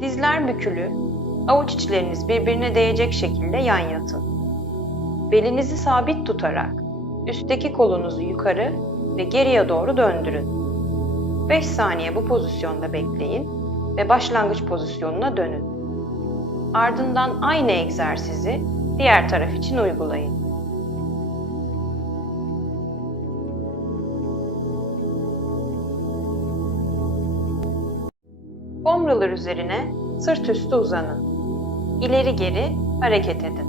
Dizler bükülü, avuç içleriniz birbirine değecek şekilde yan yatın. Belinizi sabit tutarak üstteki kolunuzu yukarı ve geriye doğru döndürün. 5 saniye bu pozisyonda bekleyin ve başlangıç pozisyonuna dönün. Ardından aynı egzersizi diğer taraf için uygulayın. Omrular üzerine sırt üstü uzanın. İleri geri hareket edin.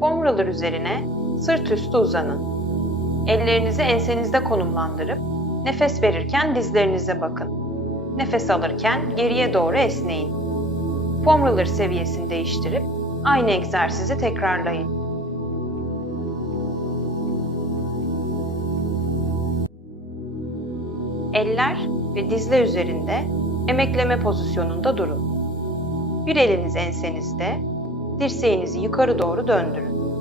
Omrular üzerine sırt üstü uzanın. Ellerinizi ensenizde konumlandırıp nefes verirken dizlerinize bakın. Nefes alırken geriye doğru esneyin. Foam roller seviyesini değiştirip aynı egzersizi tekrarlayın. Eller ve dizle üzerinde emekleme pozisyonunda durun. Bir eliniz ensenizde, dirseğinizi yukarı doğru döndürün.